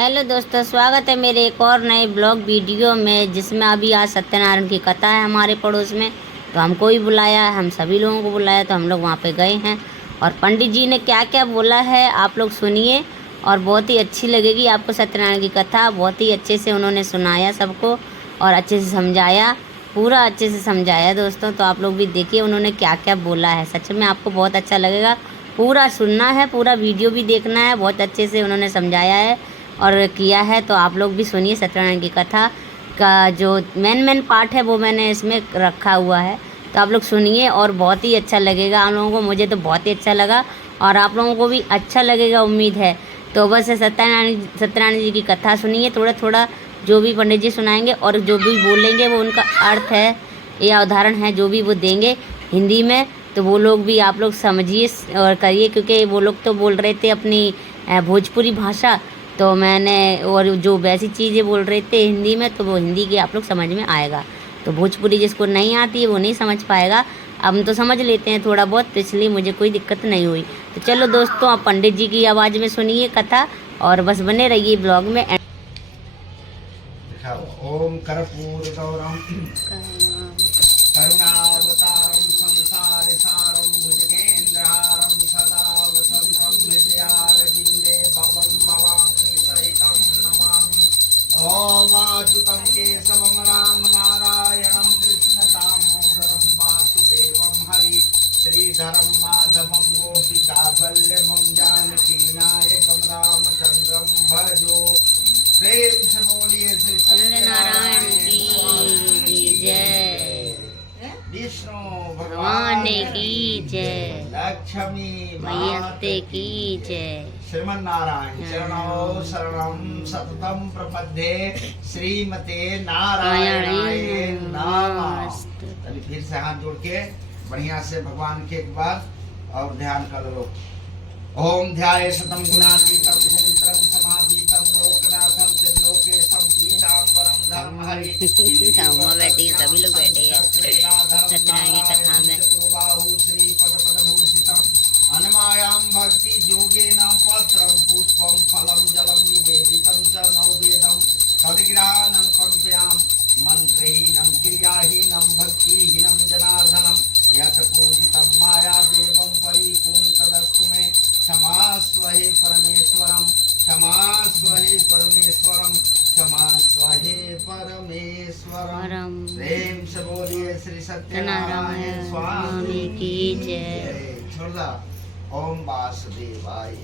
Hello दोस्तों, स्वागत है मेरे एक और नए ब्लॉग वीडियो में, जिसमें अभी आज सत्यनारायण की कथा है हमारे पड़ोस में। तो हमको भी बुलाया है, हम सभी लोगों को बुलाया, तो हम लोग वहाँ पे गए हैं। और पंडित जी ने क्या क्या बोला है आप लोग सुनिए, और बहुत ही अच्छी लगेगी आपको सत्यनारायण की कथा। बहुत ही अच्छे से उन्होंने सुनाया सबको और अच्छे से समझाया, पूरा अच्छे से समझाया दोस्तों। तो आप लोग भी देखिए उन्होंने क्या क्या बोला है, सच में आपको बहुत अच्छा लगेगा। पूरा सुनना है, पूरा वीडियो भी देखना है, बहुत अच्छे से उन्होंने समझाया है और किया है। तो आप लोग भी सुनिए सत्यनारायण की कथा का जो मेन पार्ट है वो मैंने इसमें रखा हुआ है, तो आप लोग सुनिए और बहुत ही अच्छा लगेगा आप लोगों को। मुझे तो बहुत ही अच्छा लगा और आप लोगों को भी अच्छा लगेगा, उम्मीद है। तो बस सत्यनारायण जी की कथा सुनिए, थोड़ा थोड़ा जो भी पंडित जी सुनाएंगे और जो भी बोलेंगे वो उनका अर्थ है या उदाहरण है, जो भी वो देंगे हिंदी में, तो वो लोग भी आप लोग समझिए और करिए, क्योंकि वो लोग तो बोल रहे थे अपनी भोजपुरी भाषा, तो मैंने और जो वैसी चीज़ें बोल रहे थे हिंदी में, तो वो हिंदी की आप लोग समझ में आएगा। तो भोजपुरी जिसको नहीं आती है वो नहीं समझ पाएगा, हम तो समझ लेते हैं थोड़ा बहुत, तो इसलिए मुझे कोई दिक्कत नहीं हुई। तो चलो दोस्तों, आप पंडित जी की आवाज़ में सुनिए कथा और बस बने रहिए ब्लॉग में। ओम कर्पूरगौरम करुणावतारम संसार सारम भुजगेन्द्रहारम सदा वसंतम हृदयारविंदे भवम भवामि सहितं नमामि। ओम अच्युतं केशवं राम नारायणं कृष्ण दामोदरं वासुदेवं हरि श्रीधरं माधवं गोपिकावल्लभं जानकीनायकं रामचंद्रं भजो। प्रेम से बोलिए श्री सत्यनारायण की जय, विष्णु भगवान की जय, लक्ष्मी मैया की जय। श्रीमन नारायण चरणौ शरणं सततं प्रपद्ये श्रीमते नारायणाय नमः। चलिए फिर से हाथ जोड़ के बढ़िया से भगवान के एक बार और ध्यान कर लो। ओम ध्याये शतं गुणातीतं गुणत्रयं समावीतं लोकनाथं त्रिलोकेशं पीताम्बरं धर्महरि। उमा बैठी है, सभी लोग बैठे हैं सत्यनारायण की कथा में। अन्मायां भक्ति योगेन पत्रं पुष्पं फलं जलं निवेदितं च नववेदं तद्गिरानं कंप्यां मंत्रहीनं क्रियाहीनं भक्तिहीनं जनार्दनं यत् पूजितं मायादेवं परिपूर्ण तदस्तु मे। क्षमास्व हे परमेश्वरं, क्षमास्व हे परमेश्वरं, क्षमास्व हे परमेश्वरं। प्रेम से बोलिए श्री सत्यनारायण स्वामी की जय। छोड़ दा। ओम वासुदेवाय।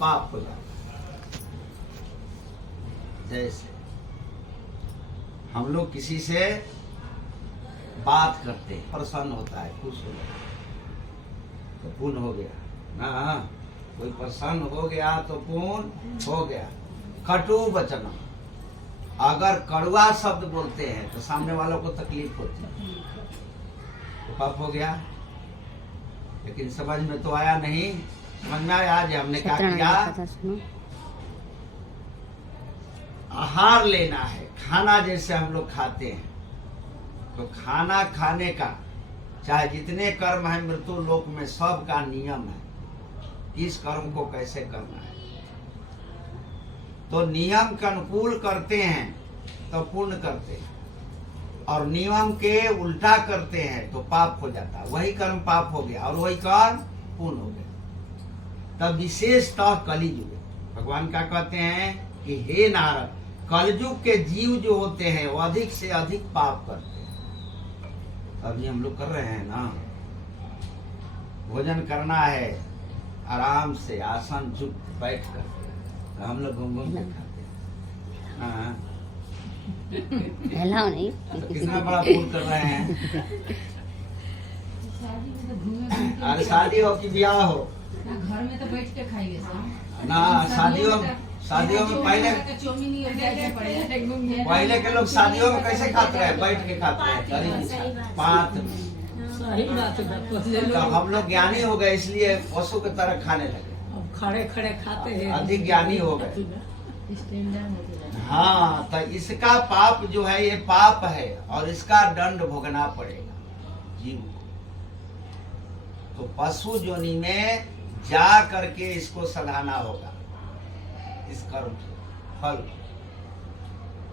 पाप हो जाता। जैसे हम लोग किसी से बात करते हैं, प्रसन्न होता है, खुश हो जाता है, तो पुण्य हो गया ना। कोई प्रसन्न हो गया तो पुण्य हो गया। कटु वचन, अगर कड़वा शब्द बोलते हैं तो सामने वालों को तकलीफ होती है, तो पाप हो गया। लेकिन समझ में तो आया नहीं, समझ में आया। आज हमने क्या किया, आहार लेना है, खाना जैसे हम लोग खाते हैं, तो खाना खाने का चाहे जितने कर्म है मृत्यु लोक में, सब का नियम है किस कर्म को कैसे करना है। तो नियम के अनुकूल करते हैं तो पुण्य करते हैं, और नियम के उल्टा करते हैं तो पाप हो जाता है। वही कर्म पाप हो गया और वही कर्म पुण्य हो गया। तब विशेषतः कलियुग, भगवान क्या कहते हैं कि हे नारद, कलयुग के जीव जो होते हैं वो अधिक से अधिक पाप करते हैं। अभी हम लोग कर रहे हैं ना, भोजन करना है आराम से आसन झुक बैठ कर, तो हम लोग घूम घूम के खाते हैं। हाँ, नहीं तो कितना बड़ा भूल कर रहे हैं। अरे शादी हो कि ब्याह हो, घर में तो बैठ के खाइए ना शादियों में पहले के लोग शादियों में कैसे खाते रहे, बैठ के खाते रहे करीब पात में। सही बात है। तो हम लोग ज्ञानी हो गए इसलिए पशु की तरह खाने लगे, अब खड़े खड़े खाते हैं, अधिक ज्ञानी हो गए। हाँ, तो इसका पाप जो है ये पाप है और इसका दंड भोगना पड़ेगा जीव को। तो पशु जोनि में जा करके इसको सधाना होगा इस कर्म के फल।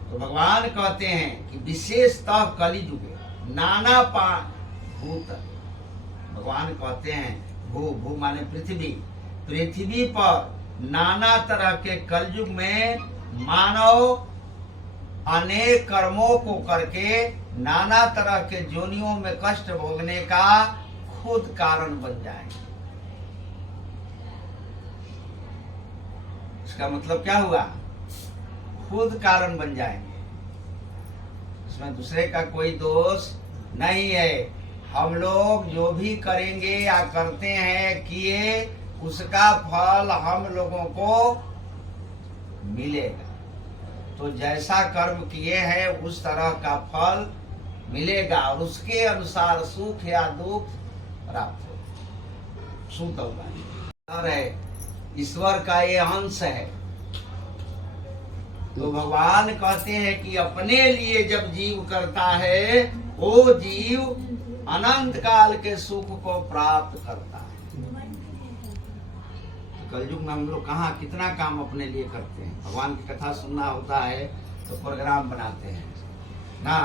तो भगवान कहते हैं कि विशेषतः कलियुग नाना भूत, भगवान कहते हैं भू माने पृथ्वी पर नाना तरह के कलयुग में मानव अनेक कर्मों को करके नाना तरह के जोनियों में कष्ट भोगने का खुद कारण बन जाएंगे। इसका मतलब क्या हुआ, खुद कारण बन जाएंगे, इसमें दूसरे का कोई दोष नहीं है। हम लोग जो भी करेंगे या करते हैं किए, उसका फल हम लोगों को मिलेगा। तो जैसा कर्म किए हैं उस तरह का फल मिलेगा और उसके अनुसार सुख या दुख प्राप्त होगा। सुख होगा है, ईश्वर का ये अंश है। तो भगवान कहते हैं कि अपने लिए जब जीव करता है वो जीव अनंत काल के सुख को प्राप्त करता है। कलयुग में हम लोग कहाँ कितना काम अपने लिए करते हैं। भगवान की कथा सुनना होता है तो प्रोग्राम बनाते हैं ना,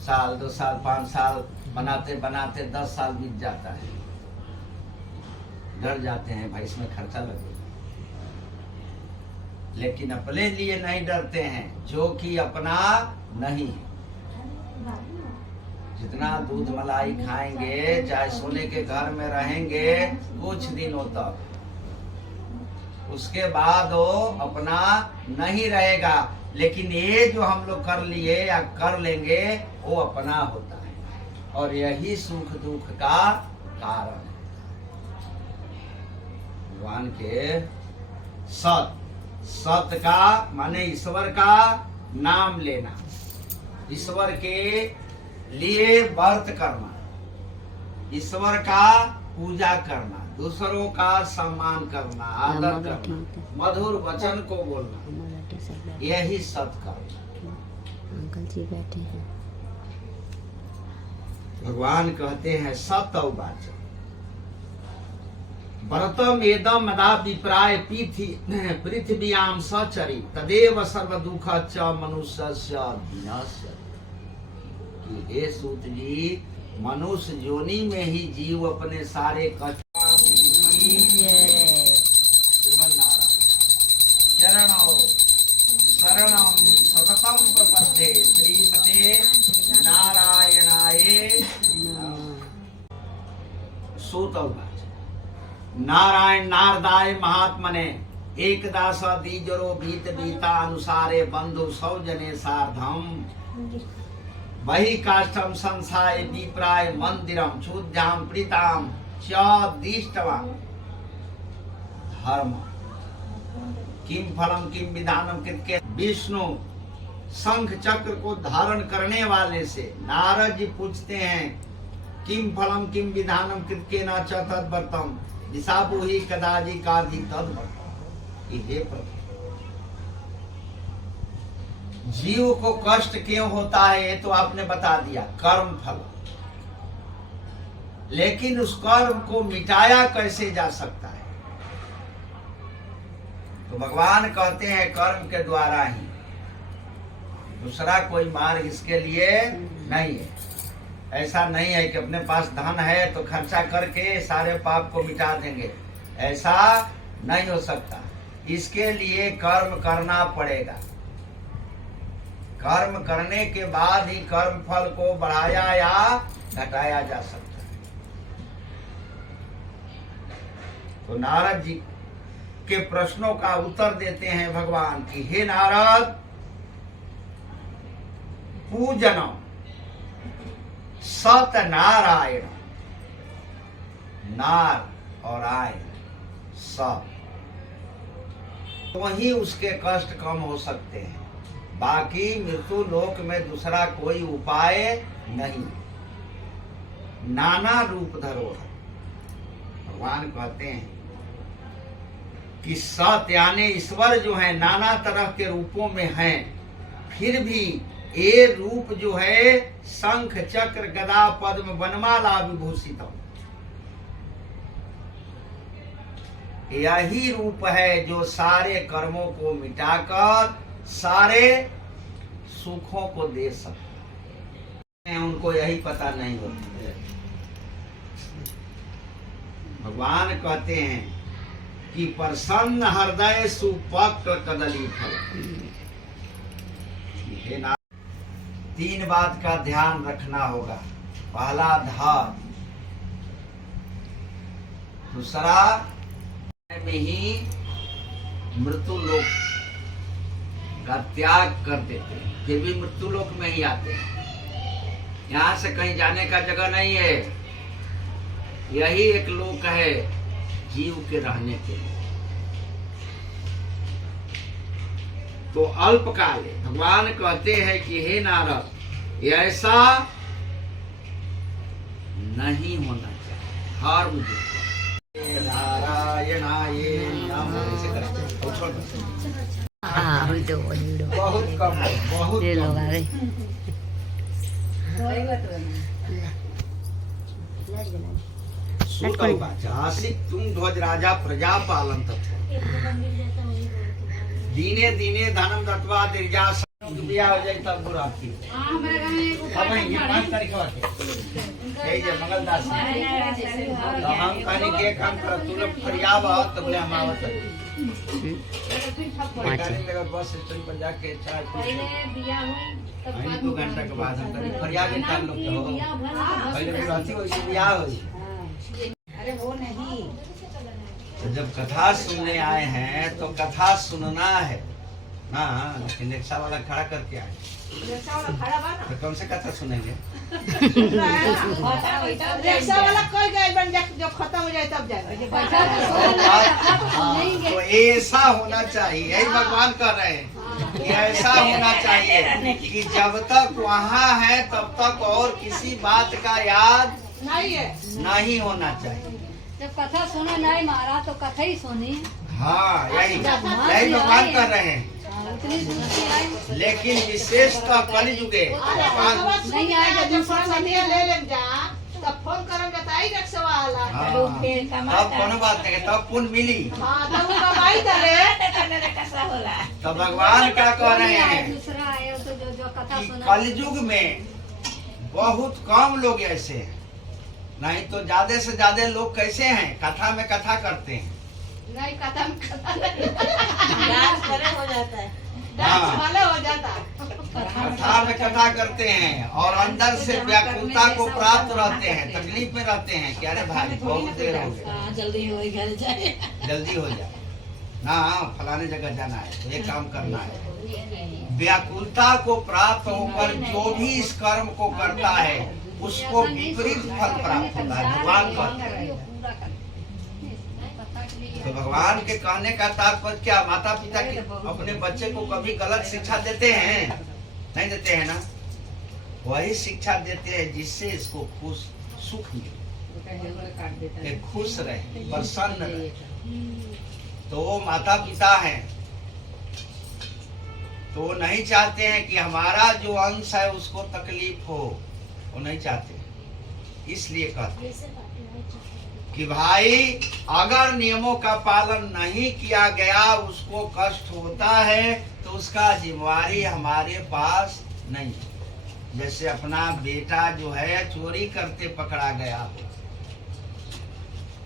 साल 2 साल 5 साल बनाते बनाते 10 साल बीत जाता है। डर जाते हैं भाई इसमें खर्चा लगेगा, लेकिन अपने लिए नहीं डरते हैं जो कि अपना नहीं। जितना दूध मलाई खाएंगे, चाहे सोने के घर में रहेंगे कुछ दिनों तक, उसके बाद वो अपना नहीं रहेगा। लेकिन ये जो हम लोग कर लिए या कर लेंगे वो अपना होता है और यही सुख दुख का कारण है। भगवान के सत का माने ईश्वर का नाम लेना, ईश्वर के लिए व्रत करना, ईश्वर का पूजा करना, दूसरों का सम्मान करना, आदर करना, मधुर वचन को बोलना, यही सत्कर्म। अंकल जी बैठे हैं। भगवान कहते हैं सतवाच व्रतम एदम मदा विप्राय पृथ्व्याम सचरी तदेव सर्व दुख च मनुष्य विनाश्य। कि हे सूत जी, मनुष्य योनि में ही जीव अपने सारे कष्ट शरणम सततम प्रपद्ये श्रीमते नारायणाय। सूतवाच नारायण नारदाय महात्मने एकदा स दीजरो बीता अनुसारे बंधु सौजने सार्धम वही काष्ठम संसाय विप्राय मंदिरम शुद्धाम प्रीताम च दिष्टवा धर्म किम फलम किम विधानम कृत्य। विष्णु शंख चक्र को धारण करने वाले से नारद जी पूछते हैं किम फलम किम विधानम कृत्य न च तद्वर्तम दिशाबु ही कदाजी कार्य तद्वर्तम। ये जीव को कष्ट क्यों होता है ये तो आपने बता दिया, कर्म फल। लेकिन उस कर्म को मिटाया कैसे जा सकता है? तो भगवान कहते हैं कर्म के द्वारा ही, दूसरा कोई मार्ग इसके लिए नहीं है। ऐसा नहीं है कि अपने पास धन है तो खर्चा करके सारे पाप को मिटा देंगे, ऐसा नहीं हो सकता। इसके लिए कर्म करना पड़ेगा। कर्म करने के बाद ही कर्म फल को बढ़ाया या घटाया जा सकता है। तो नारद जी के प्रश्नों का उत्तर देते हैं भगवान कि हे नारद, पूजनम सत नारायण नार और आय सब, वही उसके कष्ट कम हो सकते हैं। बाकी मृत्यु लोक में दूसरा कोई उपाय नहीं। नाना रूप धरो है। भगवान कहते हैं कि सत यानी ईश्वर जो है नाना तरह के रूपों में हैं, फिर भी ये रूप जो है शंख चक्र गदा पद्म वनमाला विभूषितम, यही रूप है जो सारे कर्मों को मिटाकर सारे सुखों को दे सकते हैं। उनको यही पता नहीं होता है। भगवान कहते हैं कि प्रसन्न हृदय सुपक्र कदली फल। तीन बात का ध्यान रखना होगा। पहला धर्म, दूसरा में ही मृत्यु लोक का त्याग कर देते हैं, फिर भी मृत्यु लोक में ही आते हैं। यहाँ से कहीं जाने का जगह नहीं है, यही एक लोक है जीव के रहने के लिए। तो अल्पकाल भगवान कहते हैं कि हे नारद, ऐसा नहीं होना चाहिए। हर मुझे नारायणाय हाँ तो बहुत कम है, बहुत ये लोग कम। आ गए। झांसी तुम ध्वज राजा प्रजा पालन तत्व दीने दीने धनम दत्वा दिर्जा बियाह हो जाए तब बुरा की। अब ये 5 तारीख के ये मंगलदास तो हम कहानी के काम कर तुरंत फरियाब तो बोले हम आवत बस स्टैंड पर जाके चाय पी 2 घंटा के बाद हम कभी फरियाब के टाइम लोग हो पहले रहती वैसे बियाह हो। अरे वो नहीं, तो जब कथा सुनने आए हैं तो कथा सुनना है ना, लेकिन रिक्शा वाला खड़ा करके आए तो कौन से कथा सुनेंगे? रिक्शा वाला कोई गए बन जा, जब खत्म हो जाए तब जाए। तो ऐसा होना चाहिए, यही भगवान कर रहे हैं कि ऐसा होना चाहिए कि जब तक वहाँ है तब तक और किसी बात का याद नहीं है, नहीं होना चाहिए। जब कथा सुने नहीं मारा तो कथा ही सुनी। हाँ यही भगवान कर रहे हैं। उतनी सुनती आई लेकिन विशेषतः कलयुगे नहीं आएगा। जब सनिया ले ले जा तब फोन करेंगे तो आई रिक्शा वाला। हाँ, तब कोनो बात नहीं, तब पुण्य मिली। हाँ तब वो कमाई करे। तो भगवान क्या कह रहे हैं दूसरा आए तो जो कथा कि सुना कलयुग में बहुत कम लोग ऐसे हैं, नहीं तो ज्यादा से ज्यादा लोग कैसे हैं कथा में कथा करते हैं। नहीं खत्म हो जाता है। हाँ। वाले हो जाता। कथा में कथा करते हैं और अंदर से व्याकुलता को प्राप्त रहते हैं, तकलीफ में रहते हैं कि अरे भाई बहुत देर हो गई, जल्दी हो घर जाए। जल्दी हो जाए ना, फलाने जगह जाना है तो ये काम करना है। व्याकुलता को प्राप्त होकर जो भी इस कर्म को करता है उसको विपरीत फल प्राप्त होता है। भगवान कहते हैं। तो भगवान के कहने का तात्पर्य क्या, माता पिता के अपने बच्चे को कभी गलत शिक्षा देते हैं? नहीं देते हैं ना। वही शिक्षा देते हैं जिससे इसको खुश सुख मिले, खुश रहे, प्रसन्न रहे। तो वो माता पिता हैं तो वो नहीं चाहते हैं कि हमारा जो अंश है उसको तकलीफ हो, वो नहीं चाहते। इसलिए कहते कि भाई अगर नियमों का पालन नहीं किया गया उसको कष्ट होता है तो उसका जिम्मेवारी हमारे पास नहीं। जैसे अपना बेटा जो है चोरी करते पकड़ा गया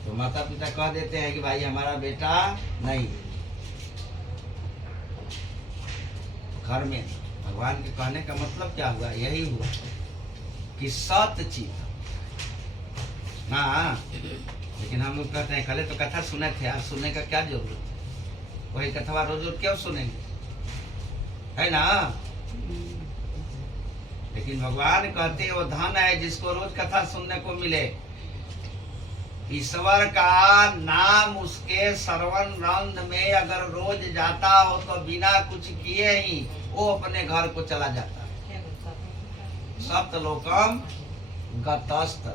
तो माता पिता कह देते हैं कि भाई हमारा बेटा नहीं घर में। भगवान के कहने का मतलब क्या हुआ, यही हुआ कि सतचित ना। लेकिन हम लोग कहते हैं कल तो कथा सुने थे, आज सुनने का क्या जरूरत है, वही कथा रोज रोज क्यों सुनेंगे, है ना। लेकिन भगवान कहते हैं वो धन है जिसको रोज कथा सुनने को मिले। ईश्वर का नाम उसके श्रवण रंध में अगर रोज जाता हो तो बिना कुछ किए ही वो अपने घर को चला जाता है। सप्तलोकम गतस्त था।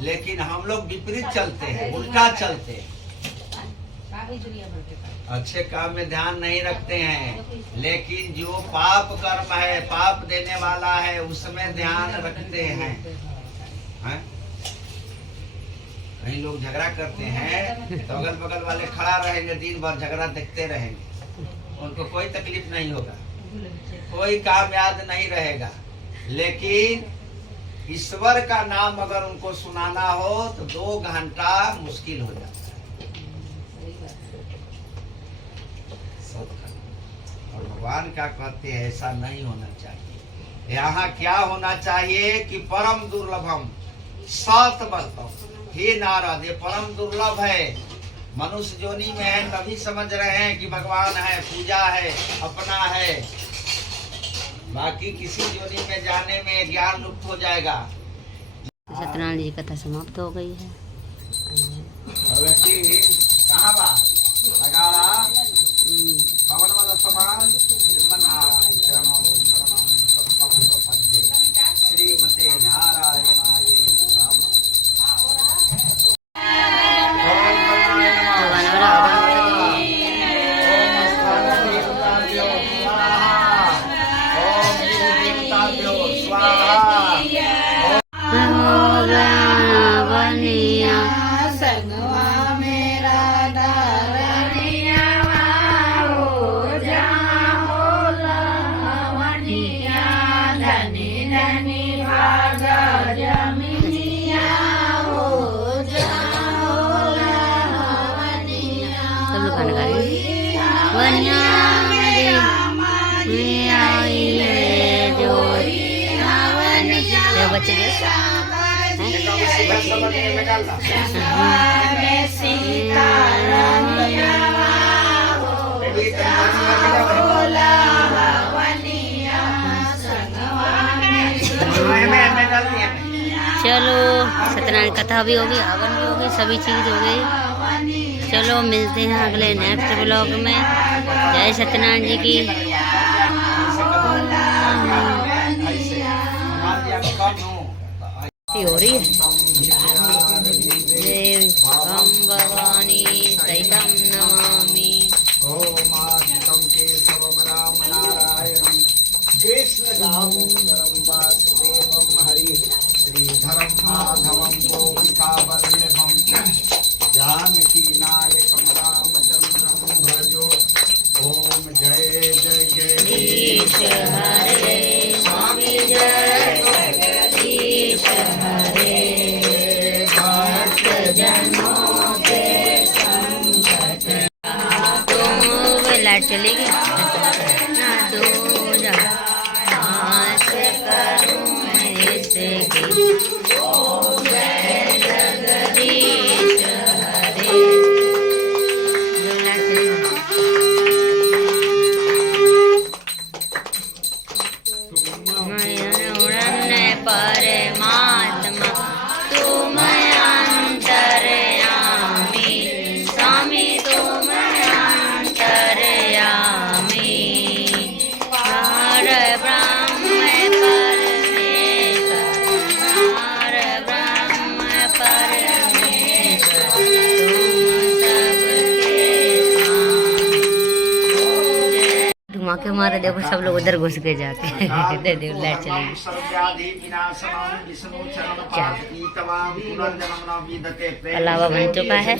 लेकिन हम लोग विपरीत चलते हैं, उल्टा चलते हैं, अच्छे काम में ध्यान नहीं रखते हैं। लेकिन जो पाप कर्म है, पाप देने वाला है, उसमें ध्यान रखते हैं। हैं? कहीं लोग झगड़ा करते हैं तो अगल बगल वाले खड़ा रहेंगे, दिन भर झगड़ा देखते रहेंगे, उनको कोई तकलीफ नहीं होगा, कोई काम याद नहीं रहेगा। लेकिन ईश्वर का नाम अगर उनको सुनाना हो तो 2 घंटा मुश्किल हो जाता है। और भगवान क्या कहते हैं, ऐसा नहीं होना चाहिए। यहाँ क्या होना चाहिए कि परम दुर्लभम सत बलतम। हे नारद, ये परम दुर्लभ है। मनुष्य जोनी में है तभी समझ रहे हैं कि भगवान है, पूजा है, अपना है। बाकी किसी जोनी में जाने में ज्ञान लुप्त हो जाएगा। सत्यनारायण जी की कथा समाप्त हो गई है। भगवती कहाँ बा लगाड़ा हवन वाला समान नारायण चरणों शरणं सत्संग पद्ये श्रीमते नारायणाय नमः। बच्चे चलो, सत्यनारायण कथा भी होगी, हवन भी होगी, सभी चीज हो गई। चलो मिलते हैं अगले नेक्स्ट ब्लॉग में। जय सत्यनारायण जी की। हो रही है हम भवानी सहितं नमामि। ओम आदितं केशवं राम नारायणं कृष्ण दामोदरं वासुदेवं हरि श्रीधरं माधवं गोपिकावल्लभं जानकी नायकं रामचंद्रं भजो। ओम जय जय जगदीश जय हरे स्वामी जय जगदीश हरे। भक्त जनों के संकट तुम लाइट चली गई ना दो आस करूं इसकी। ओम जय जगदीश हरे। परमात्मा तुम अंतर्यामी, स्वामी तुम अंतर्यामी। पर ब्रह्म परमेश्वर, पर ब्रह्म परमेश्वर तुम सबके। धुआं के मारे देखो सब लोग उधर घुस गए जाके। देखो लाइट चलेगी। अलावा बन चुका है।